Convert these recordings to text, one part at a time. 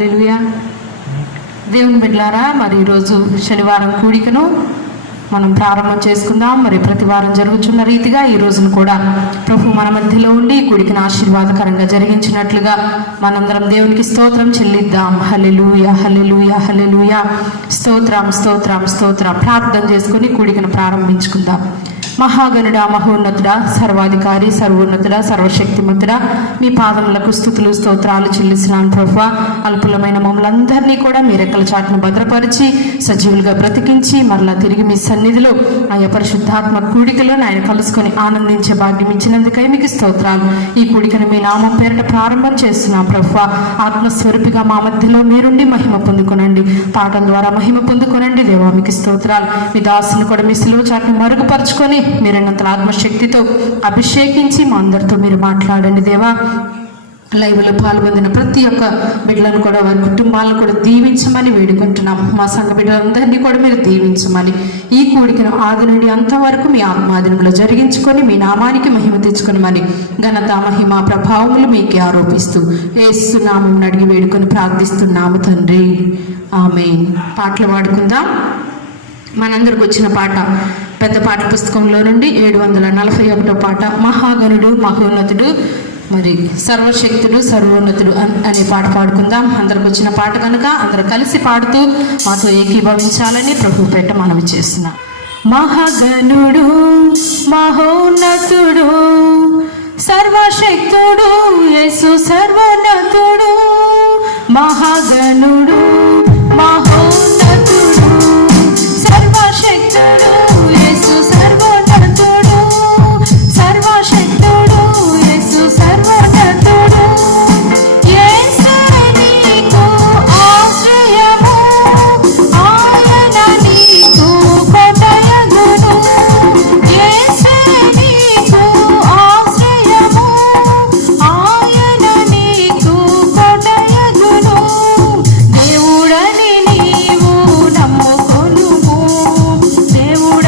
హల్లెలూయా. దేవుని బిడ్డలారా, మరి ఈరోజు శనివారం కూడికను మనం ప్రారంభం చేసుకుందాం. మరి ప్రతి వారం జరుగుతున్న రీతిగా ఈ రోజును కూడా ప్రభు మన మధ్యలో ఉండి కూడికను ఆశీర్వాదకరంగా జరిగించినట్లుగా మనందరం దేవునికి స్తోత్రం చెల్లిద్దాం. హల్లెలూయా, హల్లెలూయా, హల్లెలూయా. స్తోత్రం, స్తోత్రం, స్తోత్రం. ప్రార్థన చేసుకుని కూడికను ప్రారంభించుకుందాం. మహాగణుడా, మహోన్నతుడా, సర్వాధికారి, సర్వోన్నతుడా, సర్వశక్తిమంతుడా, మీ పాదములకు స్తుతులు స్తోత్రాలు చెల్లిస్తున్నాను ప్రభువా. అల్పులమైన మమ్మల్ందరినీ కూడా మీ రెక్కల చాటును భద్రపరిచి సజీవులుగా బ్రతికించి మరలా తిరిగి మీ సన్నిధిలో ఆయా పరిశుద్ధాత్మ కూడికలో ఆయన కలుసుకొని ఆనందించే భాగ్యం ఇచ్చినందుకై మీకు స్తోత్రాలు. ఈ కూడికను మీ నామం పేరిట ప్రారంభం చేస్తున్నాం ప్రభువా. ఆత్మస్వరూపిగా మా మధ్యలో మీరుండి మహిమ పొందుకొనండి. పాఠం ద్వారా మహిమ పొందుకొనండి దేవా, మీకు స్తోత్రాలు. మీ దాసుని కూడా మీ సిలువ చాటును మరుగుపరుచుకొని మీరన్నంత ఆత్మశక్తితో అభిషేకించి మా అందరితో మీరు మాట్లాడండి దేవా. లైవ్లో పాల్గొందిన ప్రతి ఒక్క బిడ్డలను కూడా వారి కుటుంబాలను కూడా దీవించమని వేడుకుంటున్నాం. మా సంఘ బిడ్డలందరినీ కూడా మీరు దీవించమని, ఈ కూడికను ఆది నుండి అంతవరకు మీ ఆత్మాధీనంలో జరిగించుకొని మీ నామానికి మహిమ తెచ్చుకొనిమని ఘనత మహిమ ప్రభావములు మీకే ఆరోపిస్తూ యేసు నామం అడిగి వేడుకొని ప్రార్థిస్తున్నాము తండ్రి, ఆమేన్. పాటలు పాడుకుందాం. మనందరికి వచ్చిన పాట పెద్ద పాట పుస్తకంలో నుండి 741వ పాట, మహాగణుడు, మహోన్నతుడు, మరి సర్వశక్తుడు, సర్వోన్నతుడు అనే పాట పాడుకుందాం. అందరికి వచ్చిన పాట కనుక అందరూ కలిసి పాడుతూ మాతో ఏకీభవించాలని ప్రభు పేట మనవి చేస్తున్నాం. మహాగణుడు, మహోన్నతుడు, సర్వశక్తుడు, యేసు సర్వోన్నతుడు. మహాగణుడు, మహోన్నతుడు, సర్వశక్తుడు, యేసు సర్వోన్నతుడు. సర్వశక్తుడు, యేసు సర్వోన్నతుడు. యేసు నీకు ఆశ్రయము, ఆయన నీకు కోటయగును. యేసు నీకు ఆశ్రయము, ఆయన నీకు కోటయగును. దేవుడని నీవు నమ్ముకొనుము, దేవుడని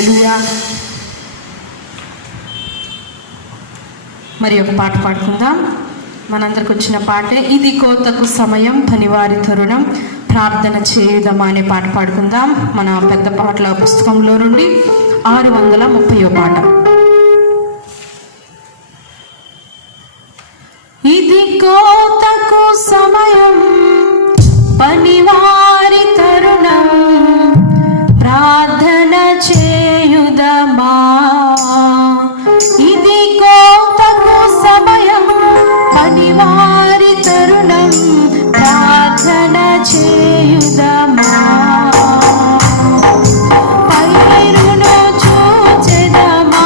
హల్లెలూయా. మరి ఒక పాట పాడుకుందాం. మనందరికి వచ్చిన పాటే ఇది కోతకు సమయం పనివారి తరుణం ప్రార్థన చేయుదమా అనే పాట పాడుకుందాం. మన పెద్ద పాటల పుస్తకంలో నుండి 630వ పాట. ఇది కోతకు సమయం పనివారి తరుణం ప్రార్థన చేయుదమా. ఇది కోతకు సమయం పనివారి తరుణం ప్రార్థన చేయుదమా. పైరును చూచెదమా,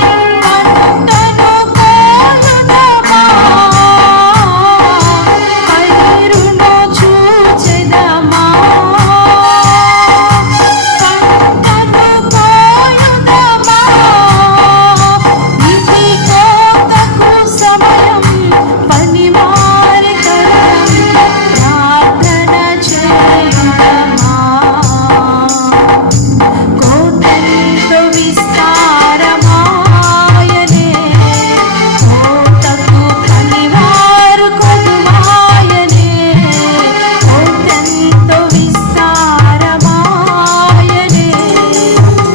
పంటను కోయుదమా. పైరును చూచెదమా, పంటను కోయుదమా. ఇది కోతకు సమయం పనివారి తరుణం ప్రార్థన చేయుదమా. కోటెంతో విస్తారమాయనే, కోతకు పనివారు కొదువాయనే. కోటెంతో విస్తారమాయనే,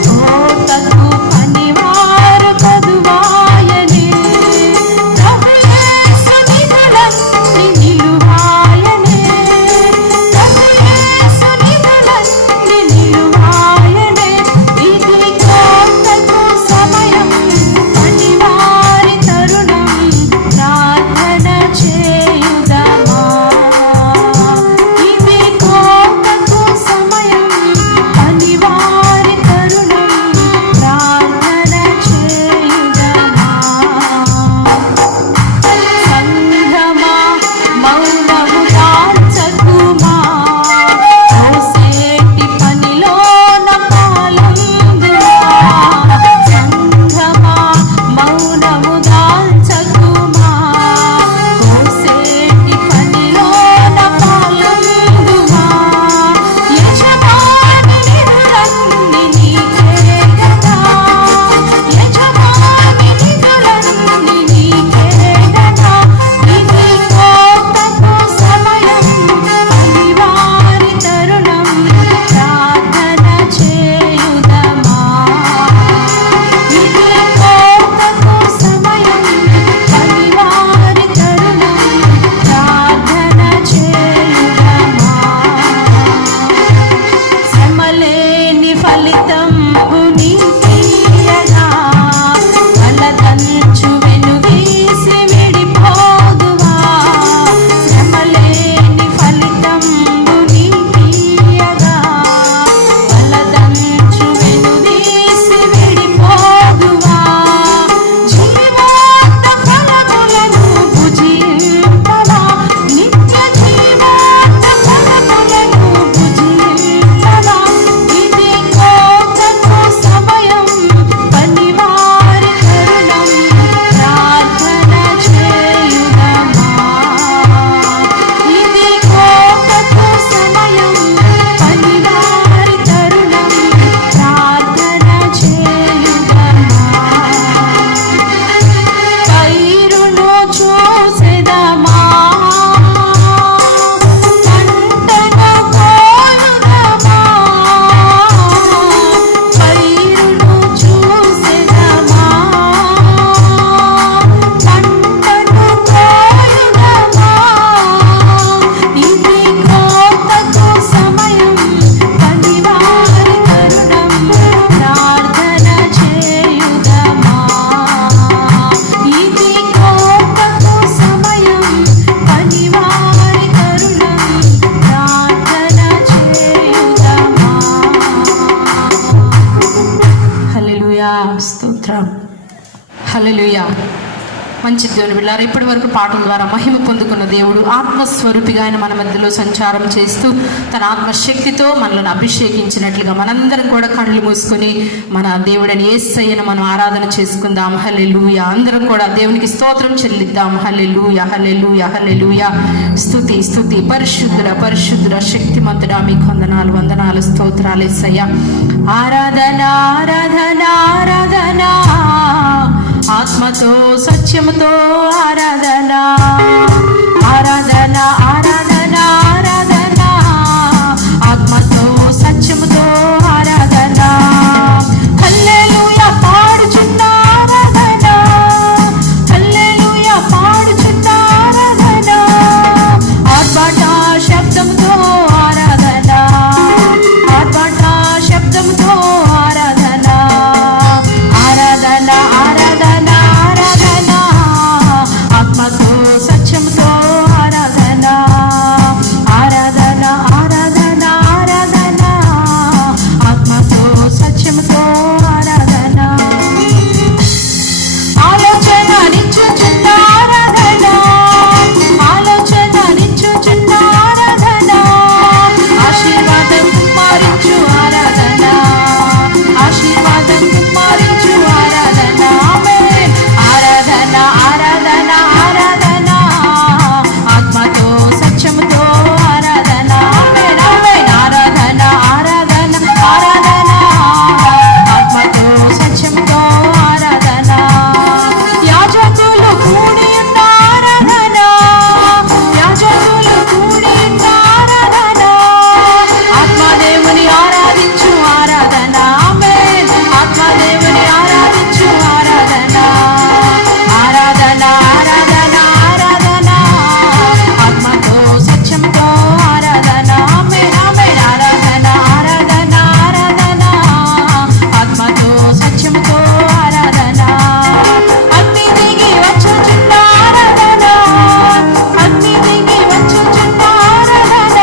కోతకు పనివారు కొదువాయనే. ప్రభు యేసు నిధులన్నీ నిలువాయనే, ప్రభు యేసు నిధులన్నీ నిలువాయనే. ఇది కోతకు సమయం పనివారి తరుణం ప్రార్థన చేయుదమా. ఇది కోతకు సమయం పనివారి తరుణం ప్రార్థన చేయుదమా. సంఘమా మౌనము దాల్చకుమా, కోసేటి పనిలోన పాలుందుమా. సంఘమా మౌనము దాల్చకుమా, కోసేటి పనిలోన పాలుందుమా. యజమాని నిధులన్నీ నీకే గదా, యజమాని నిధులన్నీ నీకే గదా. ఇది కోతకు సమయం పనివారి తరుణం ప్రార్థన చేయుదమా. ఇది కోతకు సమయం పనివారి తరుణం ప్రార్థన చేయుదమా. శ్రమలేని ఫలితంబు నీకియగా, వలదంచు వెనుదీసి విడిపోదువా. శ్రమలేని ఫలితంబు నీకియగా, వలదంచు వెనుదీసి విడిపోదువా. జీవాత్మ ఫలములను భుజింపవా, నిత్య జీవాత్మ ఫలములను భుజింపవా. ఇది కోతకు సమయం పనివారి తరుణం ప్రార్థన చేయుదమా. ఇది కోతకు సమయం పనివారి తరుణం ప్రార్థన చేయుదమా. పైరును చూసెదమా, పంటను కోయుదమా. పైరును చూసెదమా, పంటను కోయుదమా. ఇది కోతకు సమయం పనివారి తరుణం ప్రార్థన చేయుదమా. ఇది కోతకు సమయం పనివారి తరుణం ప్రార్థన చేయుదమా. హల్లెలూయా. స్తోత్రం. హల్లెలూయా. మంచి దేవుని బిడ్డలారా, ఇప్పటి వరకు పాటల ద్వారా మహిమ పొందుకున్న దేవుడు ఆత్మస్వరూపిగా ఆయన మన మధ్యలో సంచారం చేస్తూ తన ఆత్మశక్తితో మనల్ని అభిషేకించినట్లుగా మనందరం కూడా కళ్ళు మూసుకొని మన దేవుడని యేసయ్యను మనం ఆరాధన చేసుకుందాం. హల్లెలూయా. అందరం కూడా దేవునికి స్తోత్రం చెల్లిద్దాం. హల్లెలూయా, హల్లెలూయా, హల్లెలూయా. స్తుతి స్తుతి. పరిశుద్ధుడ పరిశుద్ధుడ శక్తిమంతుడా మీకు వందనాలు వందనాలు స్తోత్రాలు యేసయ్యా. ఆరాధన ఆరాధన ఆరాధన, ఆత్మతో సత్యముతో ఆరాధన ఆరాధన ఆరాధన ఆరాధన, ఆత్మతో సత్యముతో ఆరాధన. హల్లెలూయా పాడుచున్న ఆరాధన, హల్లెలూయా పాడుచున్న ఆరాధన, ఆర్భాట శబ్దముతో ఆరాధన ఆర్భాట శబ్దముతో ఆరాధన ఆరాధన ఆరాధన ఆరాధన, ఆత్మతో సత్యంతో ఆరాధన ఆరాధన ఆరాధన ఆరాధన, ఆత్మతో సత్యంతో ఆరాధన. ఆలోచన నిచ్చుచున్న ఆరాధన ఆలోచన నిచ్చుచున్న ఆరాధన, ఆశీర్వాదం కుమారించు ఆరాధన ఆశీర్వాదం కుమారించు ఆరాధన. ఆమేన్. ఆరాధన ఆరాధన ఆరాధన, ఆత్మతో సత్యముతో ఆరాధన. ఆమేన్ ఆమేన్. ఆరాధన ఆరాధన ఆరాధన, ఆత్మతో సత్యముతో ఆరాధన. యాజకులు కూడి ఉన్న ఆరాధన యాజకులు కూడి ఉన్న ఆరాధన, ఆత్మదేవుని ఆరాధించు ఆరాధన. ఆమేన్. ఆత్మదేవుని ఆరాధించు ఆరాధన ఆరాధన ఆరాధన ఆరాధన, ఆత్మతో సత్యంతో ఆరాధన. ఆమేన్ ఆమేన్. ఆరాధన ఆరాధన ఆరాధన, ఆత్మతో సత్యంతో ఆరాధన. అగ్ని దిగి వచ్చుచున్న ఆరాధన అగ్ని దిగి వచ్చుచున్న ఆరాధన,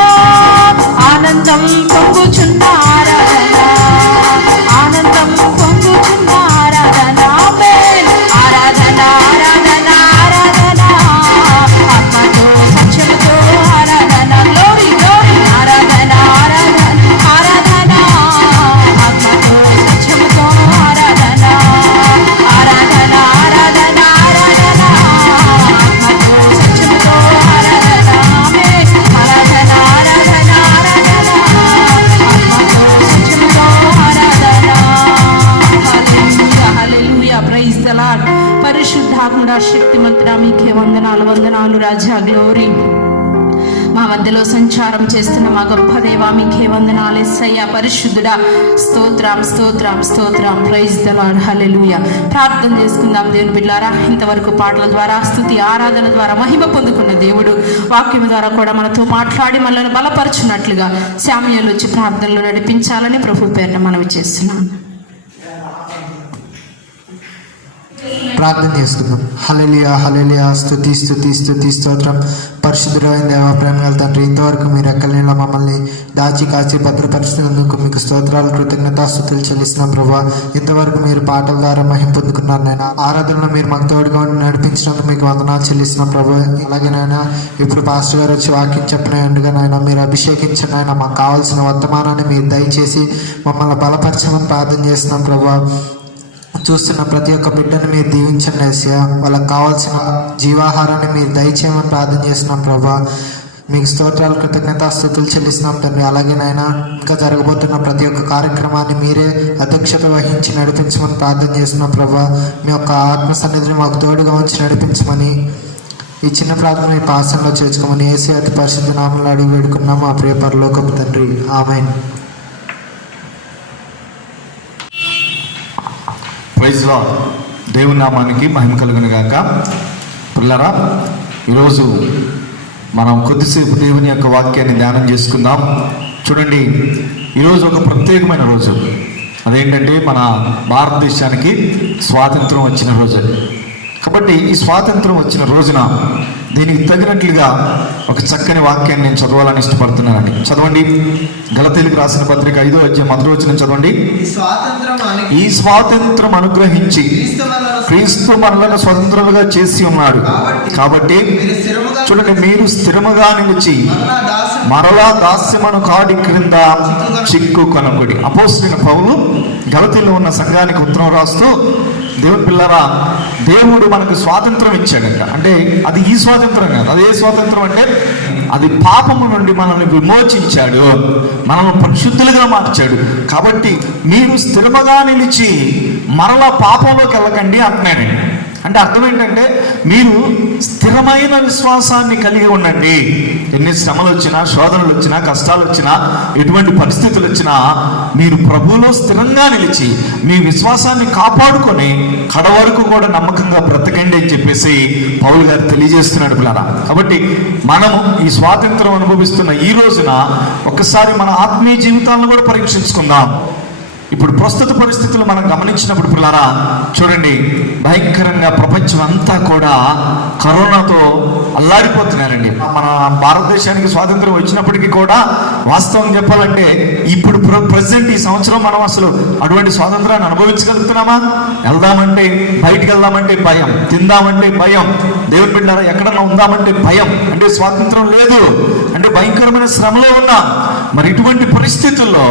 ఆనందం పొంగుచున్న ఆరాధన ఆనందం పొంగుచున్న ఆరాధన. ఆమేన్. ఆరాధన ఆరాధన ఆరాధన, ఆత్మతో సత్యముతో ఆరాధన. Glory glory. ఆరాధన ఆరాధన ఆరాధన, ఆత్మతో సత్యముతో ఆరాధన ఆరాధన ఆరాధన ఆరాధన, ఆత్మతో సత్యముతో ఆరాధన. ఆమేన్. ఆరాధన ఆరాధన ఆరాధన, ఆత్మతో సత్యముతో ఆరాధన. Hallelujah hallelujah. Praise the lord. పరిశుద్ధాత్ముడా శక్తిమంతుడా మీకే వందనాలు వందనాలు రాజా. గ్లోరీ. మా మధ్యలో సంచారం చేస్తున్న మా గొప్ప దేవా మీకే వందనాలు యేసయ్యా. పరిశుద్ధుడా స్తోత్రం స్తోత్రం స్తోత్రం. Praise the lord. హల్లెలూయా. ప్రార్థన చేసుకుందాం దేవుని బిడ్డలారా. ఇంతవరకు పాటల ద్వారా స్తుతి ఆరాధన ద్వారా మహిమ పొందుకున్న దేవుడు వాక్యం ద్వారా కూడా మనతో మాట్లాడి మనల్ని బలపరచున్నట్లుగా శామ్యూయేలు వచ్చి ప్రార్థనలో నడిపించాలని ప్రభు పేరున మనవి చేస్తున్నాను. ప్రార్థన చేసుకుందాం. హల్లెలూయా హల్లెలూయా. స్తుతి స్తుతి స్తుతి స్తోత్రం. పరిశుద్ధుడైన దేవ, ప్రేమగల తండ్రి, ఇంతవరకు మీరు ఎక్కలేని మమ్మల్ని దాచి కాచి భద్రపరిచినందుకు మీకు స్తోత్రాలు కృతజ్ఞతాస్తుతులు చెల్లిస్తున్నాం ప్రభా. ఇంతవరకు మీరు పాటల ద్వారా మహిమ పొందుకున్నారు నాయన. ఆరాధనలో మీరు మాకు తోడుగా నడిపించినందుకు మీకు వందనాలు చెల్లిస్తున్నాం ప్రభా. అలాగే నాయన ఇప్పుడు పాస్టర్ గారు వచ్చి వాక్యం చెప్పినట్టుగా నాయన మీరు అభిషేకించిన ఆయన మాకు కావాల్సిన వర్తమానాన్ని మీరు దయచేసి మమ్మల్ని బలపరచమని ప్రార్థన చేస్తున్నాం ప్రభా. చూస్తున్న ప్రతి ఒక్క బిడ్డను మీరు దీవించండి యేసయ్యా. వాళ్ళకి కావాల్సిన జీవాహారాన్ని మీరు దయచేయమని ప్రార్థన చేస్తున్నాం ప్రభా. మీకు స్తోత్రాలు కృతజ్ఞతాస్తుతులు చెల్లిస్తున్నాం తండ్రి. అలాగే నాయన ఇంకా జరగబోతున్న ప్రతి ఒక్క కార్యక్రమాన్ని మీరే అధ్యక్షత వహించి నడిపించమని ప్రార్థన చేస్తున్నాం ప్రభా. మీ యొక్క ఆత్మ సన్నిధిని మాకు తోడుగా ఉంచి నడిపించమని ఈ చిన్న ప్రార్థన మీ పాసంలో చేర్చుకోమని యేసయ్య అతి పరిశుద్ధ నామములో అడిగి వేడుకున్నాము మా ప్రియ పరలోకపు తండ్రి. ఆమేన్. Praise lord. దేవుని నామానికి మహిమ కలుగును గాక. పిల్లరా, ఈరోజు మనం కొద్దిసేపు దేవుని యొక్క వాక్యాన్ని ధ్యానం చేసుకుందాం. చూడండి, ఈరోజు ఒక ప్రత్యేకమైన రోజు. అదేంటంటే మన భారతదేశానికి స్వాతంత్రం వచ్చిన రోజు. కాబట్టి ఈ స్వాతంత్రం వచ్చిన రోజున దీనికి తగినట్లుగా ఒక చక్కని వాక్యాన్ని నేను చదవాలని ఇష్టపడుతున్నానండి. చదవండి. గలతీయులకు రాసిన పత్రిక 5వ అధ్యాయం 1వ వచనం చదవండి. ఈ స్వాతంత్రం అనుగ్రహించి క్రీస్తు మనలను స్వతంత్రులుగా చేసి ఉన్నాడు కాబట్టి చూడండి, మీరు స్థిరముగా నిలిచి మరలా దాస్యమును కాడి క్రింద చిక్కు కొనకుడి. అపోస్తలుడైన పౌలు గలతీలో ఉన్న సంఘానికి ఉత్తరం రాస్తూ, దేవుని పిల్లరా, దేవుడు మనకు స్వాతంత్రం ఇచ్చాడట. అంటే అది ఈ స్వాతంత్రం కాదు. అదే స్వాతంత్రం అంటే అది పాపము నుండి మనల్ని విమోచించాడు, మనల్ని పరిశుద్ధులుగా మార్చాడు. కాబట్టి మీరు స్థిరముగా నిలిచి మరలా పాపంలోకి వెళ్ళకండి అంటున్నాడండి. అంటే అర్థం ఏంటంటే, మీరు స్థిరమైన విశ్వాసాన్ని కలిగి ఉండండి. ఎన్ని శ్రమలు వచ్చినా, శోధనలు వచ్చినా, కష్టాలు వచ్చినా, ఎటువంటి పరిస్థితులు వచ్చినా మీరు ప్రభువులో స్థిరంగా నిలిచి మీ విశ్వాసాన్ని కాపాడుకొని కడ వరకు కూడా నమ్మకంగా బ్రతకండి అని చెప్పేసి పౌలు గారు తెలియజేస్తున్నాడు పిల్లరా. కాబట్టి మనము ఈ స్వాతంత్రం అనుభవిస్తున్న ఈ రోజున ఒక్కసారి మన ఆత్మీయ జీవితాలను కూడా పరీక్షించుకుందాం. ఇప్పుడు ప్రస్తుత పరిస్థితులు మనం గమనించినప్పుడు పిల్లరా, చూడండి, భయంకరంగా ప్రపంచం అంతా కూడా కరోనాతో అల్లాడిపోతున్నారండి. మన భారతదేశానికి స్వాతంత్రం వచ్చినప్పటికీ కూడా వాస్తవం చెప్పాలంటే ఇప్పుడు ప్రెసిడెంట్ ఈ సంవత్సరం మనం అసలు అటువంటి స్వాతంత్రాన్ని అనుభవించగలుగుతున్నామా? వెళ్దామంటే, బయటికి వెళ్దామంటే భయం, తిందామంటే భయం, దేవుని బిడ్డలారా ఎక్కడన్నా ఉందామంటే భయం. అంటే స్వాతంత్రం లేదు, అంటే భయంకరమైన శ్రమలో ఉన్నాం. మరి ఇటువంటి పరిస్థితుల్లో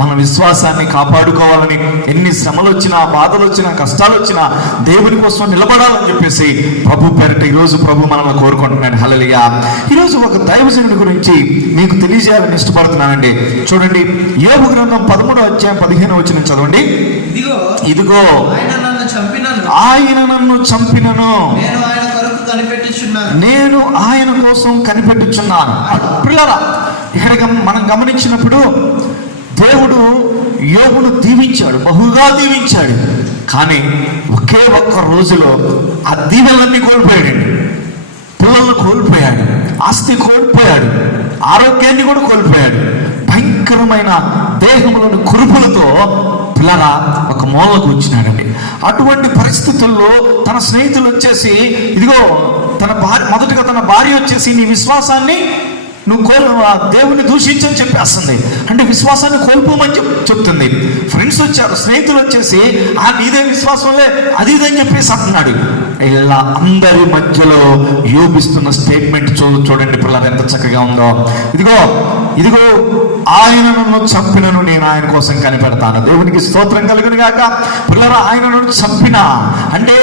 మన విశ్వాసాన్ని కాపాడుకోవాలని, ఎన్ని శ్రమలు వచ్చినా, బాధలు వచ్చినా, కష్టాలు వచ్చినా దేవుని కోసం నిలబడాలని చెప్పేసి ప్రభు పేరిట ఈరోజు ప్రభు మనల్ని కోరుకుంటున్నాడు. హల్లెలూయా. ఈరోజు ఒక దైవజనుడి గురించి మీకు తెలియజేయాలని ఇష్టపడుతున్నానండి. చూడండి, యోబు గ్రంథం 13వ అధ్యాయం 15వ వచనం చదవండి. ఇదిగో ఆయన నన్ను చంపినను, నేను ఆయన కోసం కనిపెట్టుచున్నాను. పిల్లరా, ఇక్కడ మనం గమనించినప్పుడు దేవుడు యోబును దీవించాడు, బహుగా దీవించాడు. కానీ ఒకే ఒక్క రోజులో ఆ దీవెనలన్నీ కోల్పోయాడండి. పిల్లలను కోల్పోయాడు, ఆస్తి కోల్పోయాడు, ఆరోగ్యాన్ని కూడా కోల్పోయాడు. భయంకరమైన దేహంలోని కురుపులతో పిల్లల ఒక మూలకు వచ్చినాడండి. అటువంటి పరిస్థితుల్లో తన స్నేహితులు వచ్చేసి, ఇదిగో మొదటగా తన భార్య వచ్చేసి, నీ విశ్వాసాన్ని నువ్వు దేవుని దూషించని చెప్పేస్తుంది. అంటే విశ్వాసాన్ని కోల్పోమని చెప్తుంది. ఫ్రెండ్స్ వచ్చారు, స్నేహితులు వచ్చేసి, నీదే విశ్వాసంలే అది ఇదని చెప్పేసి అంటున్నాడు. ఇలా అందరి మధ్యలో యోబిస్తున్న స్టేట్మెంట్ చూడండి పిల్లలు ఎంత చక్కగా ఉందో. ఇదిగో ఆయన నన్ను చంపినను, నేను ఆయన కోసం కనిపెడతాను. దేవునికి స్తోత్రం కలుగును గాక. పిల్లలు, ఆయన నన్ను చంపిన అంటే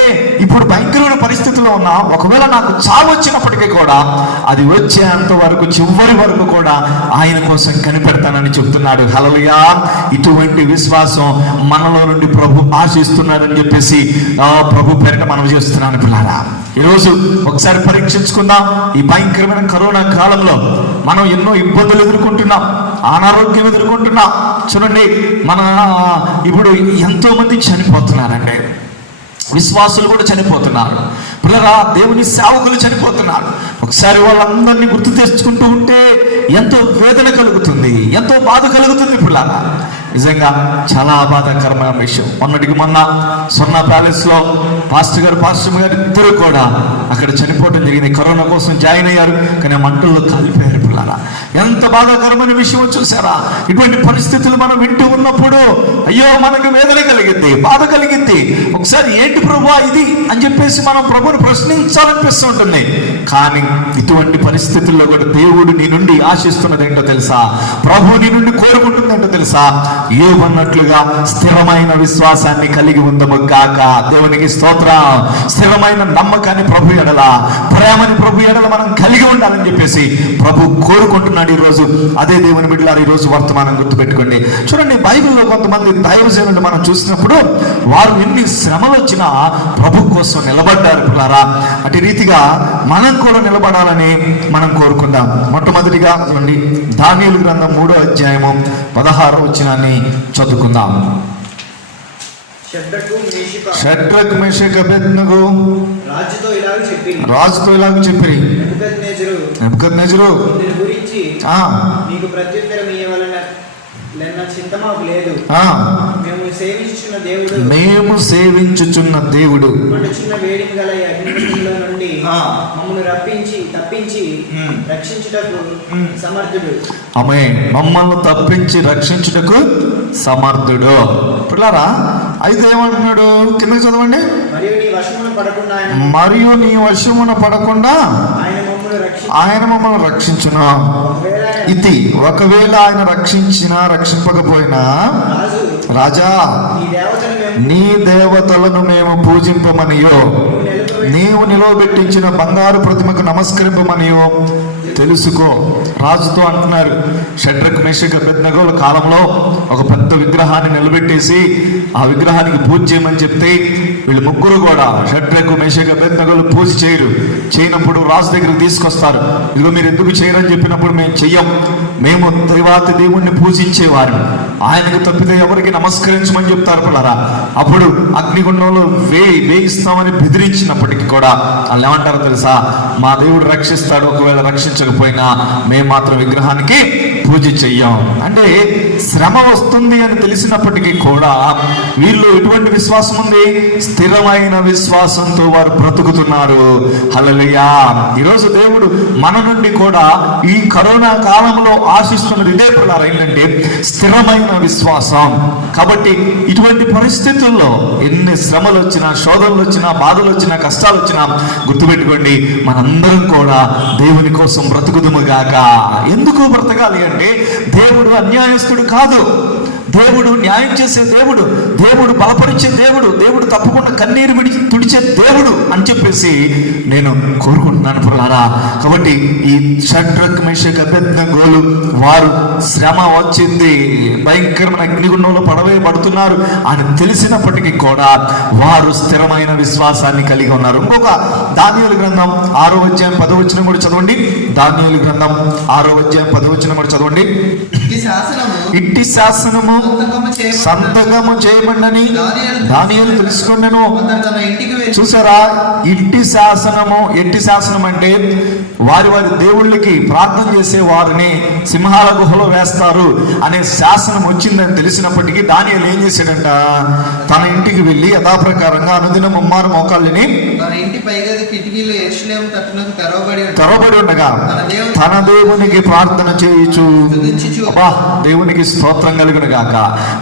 ఇప్పుడు భయంకరమైన పరిస్థితుల్లో ఉన్నా, ఒకవేళ నాకు చావు వచ్చినప్పటికీ కూడా అది వచ్చేంత వరకు, చివరి వరకు కూడా ఆయన కోసం కనిపెడతానని చెప్తున్నాడు. హల్లెలూయా. ఇటువంటి విశ్వాసం మనలో నుండి ప్రభు ఆశిస్తున్నాడని చెప్పేసి ప్రభు పేరిట మనం చేస్తున్నాను. పిల్లారా, ఈరోజు ఒకసారి పరీక్షించుకుందాం. ఈ భయంకరమైన కరోనా కాలంలో మనం ఎన్నో ఇబ్బందులు ఎదుర్కొంటున్నాం, అనారోగ్యం ఎదుర్కొంటున్నాం. చూడండి, మన ఇప్పుడు ఎంతో మంది చనిపోతున్నారండి. విశ్వాసులు కూడా చనిపోతున్నారు. పిల్లరా, దేవుని సేవకులు చనిపోతున్నారు. ఒకసారి వాళ్ళందరినీ గుర్తు తెచ్చుకుంటూ ఉంటే ఎంతో వేదన కలుగుతుంది, ఎంతో బాధ కలుగుతుంది. పిల్లరా, నిజంగా చాలా బాధాకరమైన విషయం. మొన్న స్వర్ణ ప్యాలెస్లో పాస్టర్ గారు ఇద్దరు కూడా అక్కడ చనిపోవడం జరిగింది. కరోనా కోసం జాయిన్ అయ్యారు, కానీ మంటల్లో కాలిపోయారు. పిల్లరా, ఎంత బాధాకరమైన విషయం చూసారా? ఇటువంటి పరిస్థితులు మనం వింటూ ఉన్నప్పుడు అయ్యో మనకు వేదన కలిగింది, బాధ కలిగింది. ఒకసారి ఏంటి ప్రభువా ఇది అని చెప్పేసి మనం ప్రభుని ప్రశ్నించాలనిపిస్తూ ఉంటుంది. కానీ ఇటువంటి పరిస్థితుల్లో కూడా దేవుడు నీ నుండి ఆశిస్తున్నది ఏంటో తెలుసా? ప్రభు నీ నుండి కోరుకుంటుంది ఏంటో తెలుసా? యోబన్నట్లుగా స్థిరమైన విశ్వాసాన్ని కలిగి ఉందము గాక. దేవునికి స్తోత్రం. స్థిరమైన నమ్మకాన్ని ప్రభు ఎడల, ప్రేమని ప్రభు ఎడల మనం కలిగి ఉండాలని చెప్పేసి ప్రభు కోరుకుంటున్నాడు. ఈరోజు అదే దేవుని బిడ్డలారా, ఈరోజు వర్తమానం గుర్తుపెట్టుకోండి. చూడండి, బైబిల్లో కొంతమంది దైవజనులు మనం చూసినప్పుడు వారు ఎన్ని శ్రమలు వచ్చినా ప్రభు కోసం నిలబడ్డారు. పిల్లారా, అటు రీతిగా మనం కూడా నిలబడాలని మనం కోరుకుందాం. మొట్టమొదటిగా చూడండి, దానియేలు గ్రంథం 3వ అధ్యాయము 16వ వచనాన్ని చదువుకుందాం. షడ్రక్ మేషక్ అబేద్నెగో రాజుతో ఇలాగ చెప్పిరి, నెబుకద్నెజరు నీకు ప్రత్యుత్తరం ఇయ్యవలెన చిత్తమాకు లేదు. మేము సేవించుచున్న దేవుడు మండుచున్న వేడిమి గల అగ్నిలో నుండి మమ్మల్ని తప్పించి రక్షించుటకు సమర్థుడు. ఆమేన్. మమ్మల్ని తప్పించి రక్షించుటకు సమర్థుడు. పిల్లరా, అయితే ఏమంటున్నాడు? కిందకి చదవండి. మరియు నీ వశమున పడకుండా ఆయన మమ్మల్ని రక్షించును. ఇది ఒకవేళ ఆయన రక్షింపకపోయినా, రాజా నీ దేవతలను మేము పూజింపమనియో నీవు నిలవబెట్టించిన బంగారు ప్రతిమకు నమస్కరింపమనియో తెలుసుకో. రాజుతో అంటున్నారు, షడ్రక్ మేషక్ అబేద్నెగోల కాలంలో ఒక పెద్ద విగ్రహాన్ని నిలబెట్టేసి ఆ విగ్రహానికి పూజ చేయమని చెప్తే వీళ్ళు ముగ్గురు కూడా షడ్రక్ మేషక్ అబేద్నెగోలు పూజ చేయనప్పుడు రాజు దగ్గరికి తీసుకొస్తారు. ఇదిగో మీరు ఎందుకు చేయరని చెప్పినప్పుడు మేము చెయ్యం, మేము దైవాతి దేవుణ్ణి పూజించేవారు, ఆయనకు తప్పితే ఎవరికి నమస్కరించమని చెప్తారు పిల్లరా. అప్పుడు అగ్నిగుండంలో వేయిస్తామని బెదిరించినప్పటికీ కూడా వాళ్ళు ఏమంటారో తెలుసా? మా దేవుడు రక్షిస్తాడు, ఒకవేళ రక్షించకపోయినా మేము మాత్రం విగ్రహానికి పూజ చెయ్యం. అంటే శ్రమ వస్తుంది అని తెలిసినప్పటికీ కూడా వీళ్ళు ఎటువంటి విశ్వాసం ఉంది? స్థిరమైన విశ్వాసంతో వారు బ్రతుకుతున్నారు. హల్లెలూయా. ఈరోజు దేవుడు మన నుండి కూడా ఈ కరోనా కాలంలో ఆశిస్తున్నది ఇదే పిల్లలు, ఏంటంటే స్థిరమైన విశ్వాసం. కాబట్టి ఇటువంటి పరిస్థితుల్లో ఎన్ని శ్రమలు వచ్చినా, శోధనలు వచ్చినా, బాధలు వచ్చినా, కష్టాలు వచ్చినా గుర్తుపెట్టుకోండి, మనందరం కూడా దేవుని కోసం బ్రతుకుదుముగాక. ఎందుకు బ్రతకాలి అంటే దేవుడు అన్యాయస్తుడు కాదు, దేవుడు న్యాయం చేసే దేవుడు, దేవుడు బలపరిచే దేవుడు, దేవుడు తప్పకుండా కన్నీరు తుడిచే దేవుడు అని చెప్పేసి నేను కోరుకుంటున్నాను పిల్లరా. కాబట్టి ఈ షడ్రక్ మేషక్ అబేద్నెగోలు వారు శ్రమ వచ్చింది, భయంకరమైన అగ్నిగుండంలో పడవేయబడుతున్నారు అని తెలిసినప్పటికీ కూడా వారు స్థిరమైన విశ్వాసాన్ని కలిగి ఉన్నారు. ఇంకొక దానియేలు గ్రంథం 6వ అధ్యాయం 10వ వచనం కూడా చదవండి. దానియేలు గ్రంథం 6వ అధ్యాయం 10వ వచనం కూడా చదవండి. ఇట్టి శాసనము సంతకము చేయబడినని దానియేలు తెలుసుకున్నాను. చూసారా, ఎట్టి శాసనం అంటే వారి దేవుళ్ళకి ప్రార్థన చేసే వారిని సింహాల గుహలో వేస్తారు అనే శాసనం వచ్చిందని తెలిసినప్పటికీ దానియేలు ఏం చేశాడంట? తన ఇంటికి వెళ్ళి యథాప్రకారంగా అనుదినం ముమ్మారు మోకాళ్ళని తన ఇంటి పైగది కిటికీలు యెరూషలేము తట్టునకు తెరవబడి ఉండగా తన దేవునికి ప్రార్థన చేయుచు, దేవునికి స్తోత్రం కలుగును గాక,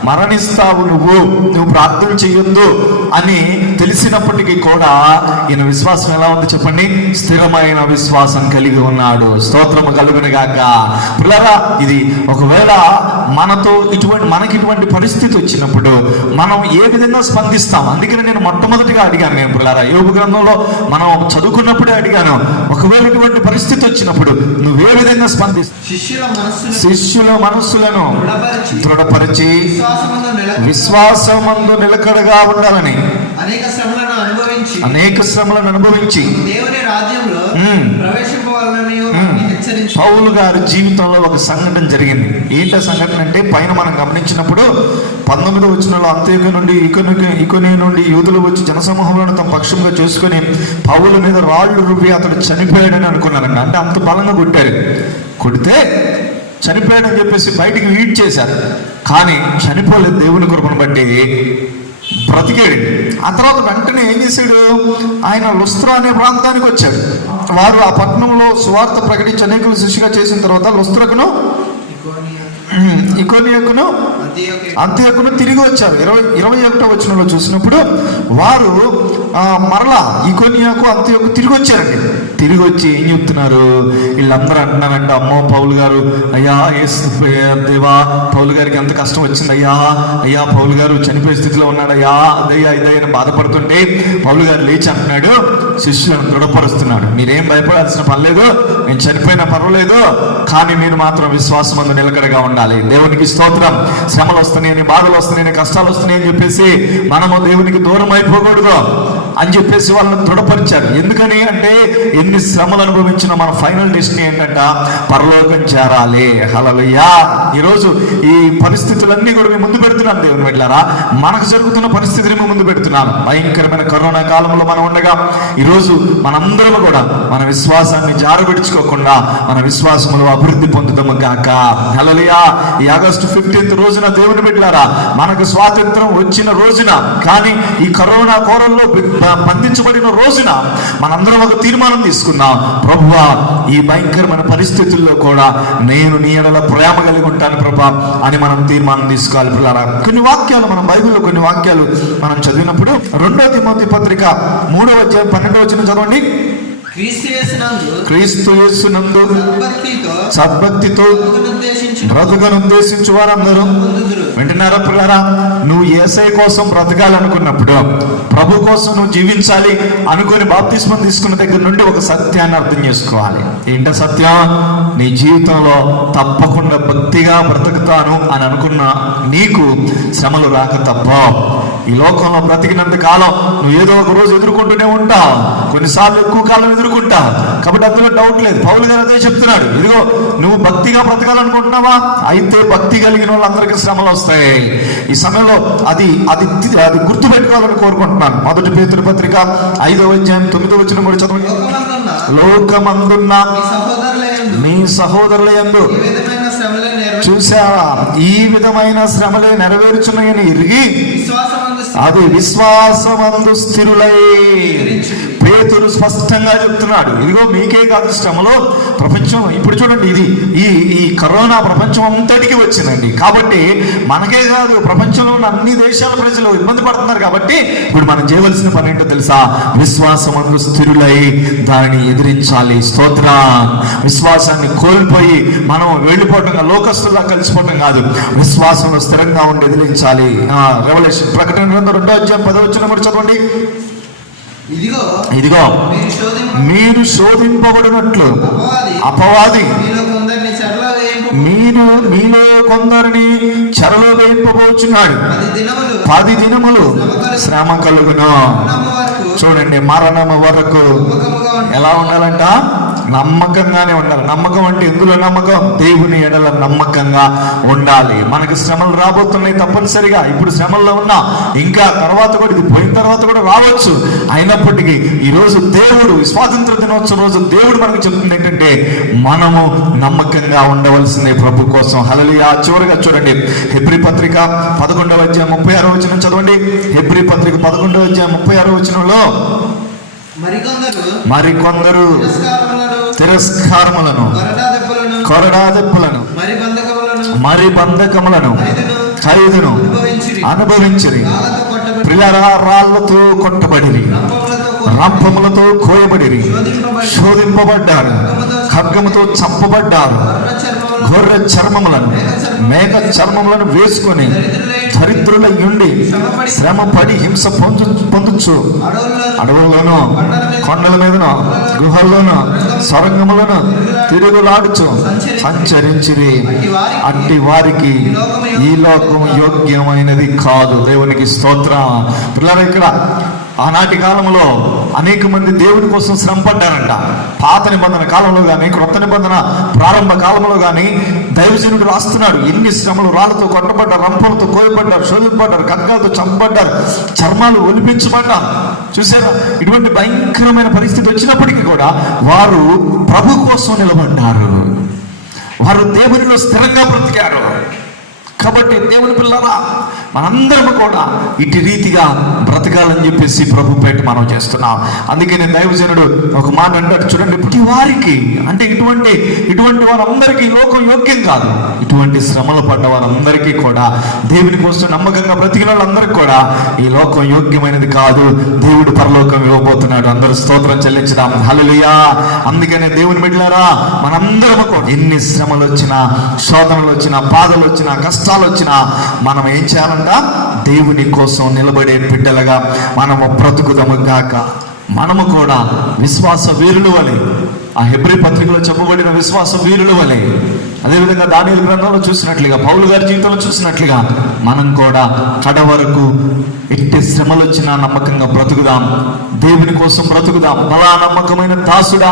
మరణిస్తావు నువ్వు ప్రార్థన చేయొద్దు అని తెలిసినప్పటికీ కూడా ఈయన విశ్వాసం ఎలా ఉంది చెప్పండి? స్థిరమైన విశ్వాసం కలిగి ఉన్నాడు. స్తోత్రము కలుగును గాక. పిల్లరా, ఇది ఒకవేళ మనకి ఇటువంటి పరిస్థితి వచ్చినప్పుడు మనం ఏ విధంగా స్పందిస్తాం? అందుకని నేను మొట్టమొదటిగా అడిగాను, నేను పిల్లరా యోబు గ్రంథంలో మనం చదువుకున్నప్పుడే అడిగాను, ఒకవేళ ఇటువంటి పరిస్థితి వచ్చినప్పుడు నువ్వే విధంగా స్పందిస్తావు? శిష్యుల మనస్సులను దృఢపరిచి విశ్వాసమందు నిలకడగా ఉండాలని అనేక శ్రమలను అనుభవించి పౌలు గారి జీవితంలో ఒక సంఘటన జరిగింది. ఏంటో సంఘటన అంటే పైన మనం గమనించినప్పుడు 19వ వచనంలో అంత్యోక్య నుండి ఇకోనియ నుండి యూదులు వచ్చి జనసమూహంలో తమ పక్షంగా చేసుకుని పౌలు మీద రాళ్ళు రువ్వి అతడు చనిపోయాడని అనుకున్నారంట. అంటే అంత బలంగా కొడితే చనిపోయాడని చెప్పేసి బయటికి ఈడ్ చేశారు, కానీ చనిపోలేదు. దేవుని కృపను బట్టి బ్రతికాడు. ఆ తర్వాత వెంటనే ఏం చేశాడు? ఆయన లుస్త్రా అనే ప్రాంతానికి వచ్చాడు. వారు ఆ పట్టణంలో సువార్త ప్రకటించి అనేకులు శిష్యుగా చేసిన తర్వాత లుస్త్రకును ఇకోనియకును అంత్యోకును తిరిగి వచ్చారు. 21వ వచనంలో చూసినప్పుడు వారు మరలా ఇకోనియాకు అంత్యోకు తిరిగి వచ్చారండి. తిరిగి వచ్చి ఏం చెప్తున్నారు? వీళ్ళందరూ అంటున్నారంట, అమ్మో పౌలు గారు, అయ్యా దేవా పౌలు గారికి ఎంత కష్టం వచ్చింది అయ్యా పౌలు గారు చనిపోయే స్థితిలో ఉన్నాడు, అదయ్యా ఇదయ్యని బాధపడుతుంటే పౌలు గారు లేచి అంటున్నాడు, శిష్యులను దృఢపరుస్తున్నాడు, మీరేం భయపడాల్సిన పని లేదు, నేను చనిపోయినా పర్వాలేదు, కానీ మీరు మాత్రం విశ్వాసమందు నిలకడగా ఉండాలి. దేవునికి స్తోత్రం. శ్రమలు వస్తున్నాయని, బాధలు వస్తున్నాయని, కష్టాలు వస్తున్నాయని చెప్పేసి మనము దేవునికి దూరం అయిపోకూడదు అని చెప్పేసి వాళ్ళని దృఢపరిచారు. ఎందుకని అంటే ఎన్ని శ్రమలు అనుభవించిన మన ఫైనల్ డెస్టినీ ఏంటంట? పరలోకం చేరాలి. హల్లెలూయా. ఈరోజు ఈ పరిస్థితులన్నీ కూడా మేము ముందు పెడుతున్నాం. దేవుని బిడ్డలారా, మనకు జరుగుతున్న పరిస్థితిని మేము ముందు పెడుతున్నాం. భయంకరమైన కరోనా కాలంలో మనం ఉండగా ఈరోజు మనందరం కూడా మన విశ్వాసాన్ని జారబెడుచుకోకుండా మన విశ్వాసములో అభివృద్ధి పొందుతాము గాక. హల్లెలూయా. ఈ ఆగస్టు 15th రోజున దేవుని బిడ్డలారా, మనకు స్వాతంత్రం వచ్చిన రోజున, కానీ ఈ కరోనా కోరల్లో బంధించబడిన రోజున మనందరం ఒక తీర్మానం తీసుకున్నాం, ప్రభువా ఈ భయంకరమైన పరిస్థితుల్లో కూడా నేను నీ ఎడల ప్రేమ కలిగి ఉంటాను ప్రభా అని మనం తీర్మానం తీసుకోవాలి. పిల్లరా, కొన్ని వాక్యాలు మనం బైబిల్లో కొన్ని వాక్యాలు మనం చదివినప్పుడు 2 తిమోతి పత్రిక 3వ అధ్యాయం 12వ వచనం చదవండి. క్రీస్తు యేసునందు సద్భక్తితో బ్రతుకనుద్దేశించు వారందరూ వింటున్నారా పిల్లరా? నువ్వు యేసయ్య కోసం బ్రతకాలనుకున్నప్పుడు, ప్రభు కోసం నువ్వు జీవించాలి అనుకుని బాప్తిస్మం తీసుకున్న దగ్గర నుండి ఒక సత్యాన్ని అర్థం చేసుకోవాలి. ఏంట సత్యం? నీ జీవితంలో తప్పకుండా భక్తిగా బ్రతుకుతాను అని అనుకున్న నీకు శ్రమలు రాక తప్పవు. ఈ లోకంలో బ్రతికినంత కాలం నువ్వు ఏదో ఒక రోజు ఎదుర్కొంటూనే ఉంటావు, కొన్నిసార్లు ఎక్కువ కాలం ఎదుర్కొంటావు. కాబట్టి అందులో డౌట్ లేదు. పౌలు గారు అదే చెప్తున్నాడు, ఇదిగో నువ్వు భక్తిగా బ్రతకాలనుకుంటున్నావా, అయితే భక్తి కలిగిన వాళ్ళందరికీ శ్రమలు వస్తాయి. ఈ సమయంలో అది అది అది గుర్తుపెట్టుకోవాలని కోరుకుంటున్నాను. 1 పేతురు పత్రిక 5వ అధ్యాయం 9వ వచనం కూడా చదవండి. లోకమందున్న మీ సహోదరుల యందు చూసావా, ఈ విధమైన శ్రమలే నెరవేర్చున్నాయని ఎరిగి అది విశ్వాసమందు స్థిరులై. పేతురు స్పష్టంగా చెప్తున్నాడు, ఇదిగో మీకే కాదు శ్రమలో ప్రపంచం ఇప్పుడు చూడండి, ఇది ఈ కరోనా ప్రపంచం అంతటికి వచ్చిందండి. కాబట్టి మనకే కాదు, ప్రపంచంలో ఉన్న అన్ని దేశాల ప్రజలు ఇబ్బంది పడుతున్నారు. కాబట్టి ఇప్పుడు మనం చేయవలసిన పని ఏంటో తెలుసా? విశ్వాసమందు స్థిరులై దానిని ఎదిరించాలి. స్తోత్రం. విశ్వాసాన్ని కోల్పోయి మనం వెళ్ళిపోవటం, లోకస్తుల్లా కలిసిపోవటం కాదు, విశ్వాసంలో స్థిరంగా ఉండి ఎదిరించాలి. రెవల్యూషన్ ప్రకటన 2వ అధ్యాయం 10వ వచనం కూడా చదవండి. ఇదిగో మీరు శోధింపబడినట్లు అపవాది మీలో కొందరిని చెరలో వేయింపబోచున్నాడు. 10 దినములు శ్రమ కలుగును. చూడండి, మరణము వరకు ఎలా ఉండాలంట? నమ్మకంగానే ఉండాలి. నమ్మకం అంటే ఎందులో నమ్మకం? దేవుని ఎడల నమ్మకంగా ఉండాలి. మనకు శ్రమలు రాబోతున్నాయి తప్పనిసరిగా. ఇప్పుడు శ్రమల్లో ఉన్నా, ఇంకా తర్వాత కూడా, ఇది పోయిన తర్వాత కూడా రావచ్చు. అయినప్పటికీ ఈరోజు దేవుడు స్వాతంత్ర దినోత్సవం రోజు దేవుడు మనకు చెప్తుంది ఏంటంటే మనము నమ్మకంగా ఉండవలసిందే ప్రభు కోసం. హల్లెలూయా. చివరిగా చూడండి, హెబ్రీ పత్రిక 11వ అధ్యాయం 36వ వచనం చదవండి. హెబ్రీ పత్రిక 11వ అధ్యాయం 36వ వచనంలో మరికొందరు తిరస్కారములను, కొరడా దెబ్బలను, మరి బంధకములను, ఖైదును అనుభవించిరి. ప్రియులారా, రాళ్లతో కొట్టబడిరి, రంపములతో కోయబడిరి, శోధింపబడ్డారు, ఖడ్గముతో చంపబడ్డారు, గొర్రె చర్మములను, మేక చర్మములను వేసుకొని దరిద్రుల నుండి శ్రమ పడి హింస పొందుచు అడవుల్లోనూ, కొండల మీదను, గుహల్లోనూ, సొరంగములను తిరుగులాడుచు సంచరించిరి. అట్టి వారికి ఈ లోకం యోగ్యమైనది కాదు. దేవునికి స్తోత్రం. పిల్లలు, ఇక్కడ ఆనాటి కాలంలో అనేక మంది దేవుని కోసం శ్రమ పడ్డారంట. పాత నిబంధన కాలంలో కానీ, క్రొత్త నిబంధన ప్రారంభ కాలంలో కానీ దైవజనుడు రాస్తున్నాడు, ఎన్ని శ్రమలు. రాళ్ళతో కొట్టబడ్డారు, రంపలతో కోయబడ్డారు, శోధింపబడ్డారు, ఖడ్గాలతో చంపబడ్డారు, చర్మాలు ఒలిపించబడ్డారు. చూసారా? ఇటువంటి భయంకరమైన పరిస్థితి వచ్చినప్పటికీ కూడా వారు ప్రభు కోసం నిలబడ్డారు. వారు దేవునిలో స్థిరంగా బ్రతికారు. కాబట్టి దేవుని పిల్లరా, మనందరం కూడా ఇటు రీతిగా బ్రతకాలని చెప్పేసి ప్రభు పేట మనం చేస్తున్నాం. అందుకే నేను దైవజనుడు ఒక మాట అంటాడు, చూడండి, ఇప్పటి వారికి అంటే ఇటువంటి వారందరికీ లోకం యోగ్యం కాదు. ఇటువంటి శ్రమలు పడ్డ వారందరికీ కూడా, దేవుని కోసం నమ్మకంగా బ్రతికిన వాళ్ళందరికీ కూడా ఈ లోకం యోగ్యమైనది కాదు. దేవుడు పరలోకం ఇవ్వబోతున్నాడు. అందరూ స్తోత్రం చెల్లించడం. హల్లెలూయా. అందుకనే దేవుని బిడ్డలారా, మనందరం కూడా ఎన్ని శ్రమలు వచ్చినా, శోధనలు వచ్చినా, బాధలు వచ్చినా, కష్టాలు వచ్చినా మనం ఏం చేయాలంట? దేవుని కోసం నిలబడే బిడ్డలుగా మనము బ్రతుకుదాము గాక. మనము కూడా విశ్వాస వీరుల వలె, ఆ హెబ్రీ పత్రికలో చెప్పబడిన విశ్వాస వీరుల వలె, అదేవిధంగా దానియేలు గ్రంథంలో చూసినట్లుగా, పౌలు గారి జీవితంలో చూసినట్లుగా మనం కూడా కడ వరకు ఎట్టి శ్రమలు వచ్చినా నమ్మకంగా బ్రతుకుదాం. దేవుని కోసం బ్రతుకుదాం. బలా నమ్మకమైన దాసుడా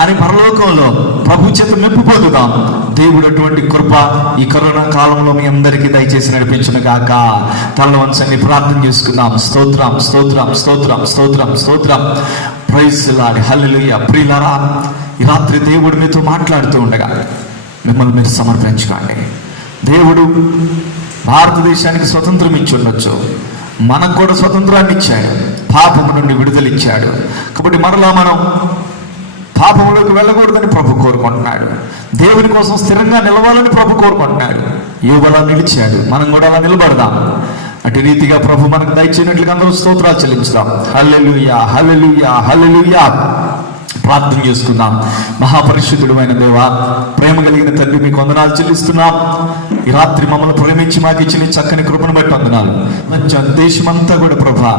అని పరలోకంలో ప్రభు చేత మెప్పు పొందుదాం. దేవుడు అటువంటి కృప ఈ కరోనా కాలంలో మీ అందరికీ దయచేసి నడిపించును గాక. తల వంచండి, ప్రార్థన చేసుకుందాం. స్తోత్రం, స్తోత్రం, స్తోత్రం, స్తోత్రం, స్తోత్రం. Praise lord. హల్లెలూయా. ప్రియులారా, ఈ రాత్రి దేవుడు మీతో మాట్లాడుతూ ఉండగా మిమ్మల్ని మీరు సమర్పించుకోండి. దేవుడు భారతదేశానికి స్వతంత్రం ఇచ్చి ఉండొచ్చు, మనకు కూడా స్వతంత్రాన్ని ఇచ్చాడు, పాపము నుండి విడుదలిచ్చాడు. కాబట్టి మరలా మనం పాపంలోకి వెళ్ళకూడదని ప్రభు కోరుకుంటున్నాడు. దేవుని కోసం స్థిరంగా నిలవాలని ప్రభు కోరుకుంటున్నాడు. యోబలా నిలిచాడు, మనం కూడా అలా నిలబడదాం. అటు రీతిగా ప్రభు మనకు దయచేయనట్లుగా అందరూ స్తోత్రాలు చెల్లించుదాం. హల్లెలూయా, హల్లెలూయా, హల్లెలూయా. ప్రార్థన చేసుకుందాం. మహాపరిశుద్ధుడు అయిన దేవా, ప్రేమ కలిగిన తండ్రి, మీకు వందనాలు చెల్లిస్తున్నాం. ఈ రాత్రి మమ్మల్ని ప్రేమించి మాకు ఇచ్చిన చక్కని కృపను బట్టి వందనాలు. మంచి దేశమంతా కూడా ప్రభా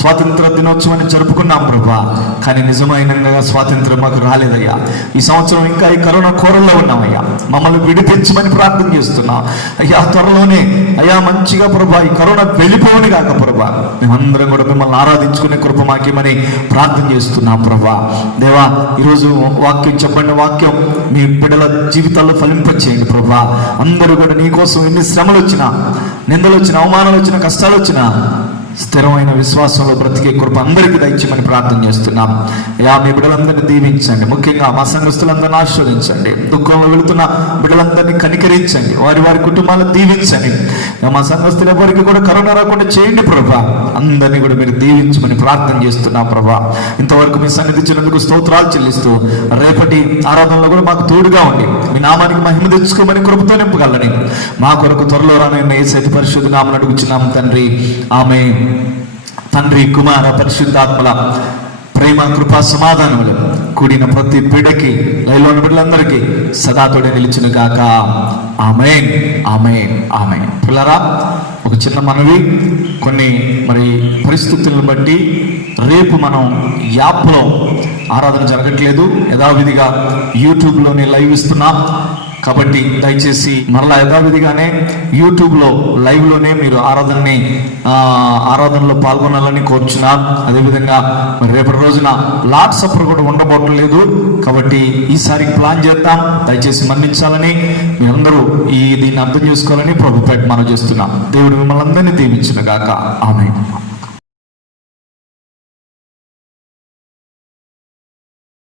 స్వాతంత్ర దినోత్సవాన్ని జరుపుకున్నాం ప్రభా, కానీ నిజమైన స్వాతంత్రం మాకు రాలేదయ్యా. ఈ సంవత్సరం ఇంకా ఈ కరోనా కోరల్లో ఉన్నామయ్యా. మమ్మల్ని విడిపించమని ప్రార్థన చేస్తున్నాం అయ్యా. త్వరలోనే అయ్యా మంచిగా ప్రభా ఈ కరోనా వెళ్ళిపోవని కాక ప్రభా, మేమందరం కూడా మిమ్మల్ని ఆరాధించుకునే కృప మాకేమని ప్రార్థన చేస్తున్నాం ప్రభా. దేవా, ఈరోజు వాక్యం చెప్పండి, వాక్యం మీ బిడ్డల జీవితాల్లో ఫలింపచేయండి ప్రభా. అందరూ కూడా నీ కోసం ఎన్ని శ్రమలు వచ్చినా, నిందలు వచ్చినా, అవమానాలు వచ్చినా, కష్టాలు వచ్చినా స్థిరమైన విశ్వాసంలో బ్రతికే కృప అందరికీ దయచేయమని ప్రార్థన చేస్తున్నాం. యా, మీ బిడ్డలందరినీ దీవించండి. ముఖ్యంగా మా సంఘస్థులందరినీ ఆశీర్వదించండి. దుఃఖంలో వెళుతున్న బిడ్డలందరినీ కనికరించండి, వారి వారి కుటుంబాలను దీవించండి. మా సంఘస్థులు ఎవరికి కూడా కరోనా రాకుండా చేయండి ప్రభా. అందరినీ కూడా మీరు దీవించమని ప్రార్థన చేస్తున్నాం ప్రభా. ఇంతవరకు మీ సన్నిధి ఇచ్చినందుకు స్తోత్రాలు చెల్లిస్తూ, రేపటి ఆరాధనలో కూడా మాకు తోడుగా ఉండి మీ నామానికి మహిమ తెచ్చుకోమని కృపతో నింపగలని మా కొరకు త్వరలో రానైన యేసు పరిశుద్ధ నామమున అడుగుచున్నాం తండ్రి, ఆమేన్. తండ్రి, కుమార, పరిశుద్ధాత్మల ప్రేమ, కృపా, సమాధానములు కూడిన ప్రతి బిడ్డకి, లైవ్లోని బిడ్డలందరికీ సదా తోడే నిలిచిన గాక. ఆమేన్, ఆమేన్, ఆమేన్. పిల్లరా, ఒక చిన్న మనవి. కొన్ని మరి పరిస్థితులను బట్టి రేపు మనం యాప్లో ఆరాధన జరగట్లేదు, యథావిధిగా యూట్యూబ్లోనే లైవ్ ఇస్తున్నాం. కాబట్టి దయచేసి మరలా యథావిధిగానే యూట్యూబ్లో లైవ్లోనే మీరు ఆరాధనలో పాల్గొనాలని కోరుచున్నాం. అదేవిధంగా మరి రేపటి రోజున లార్డ్ సప్పర్ కూడా ఉండబోట్లేదు. కాబట్టి ఈసారి ప్లాన్ చేద్దాం, దయచేసి మన్నించాలని మీరందరూ దీన్ని అర్థం చేసుకోవాలని ప్రభుపేట మనం చేస్తున్నాం. దేవుడు మిమ్మల్ని అందరినీ దీవించును గాక. ఆమేన్.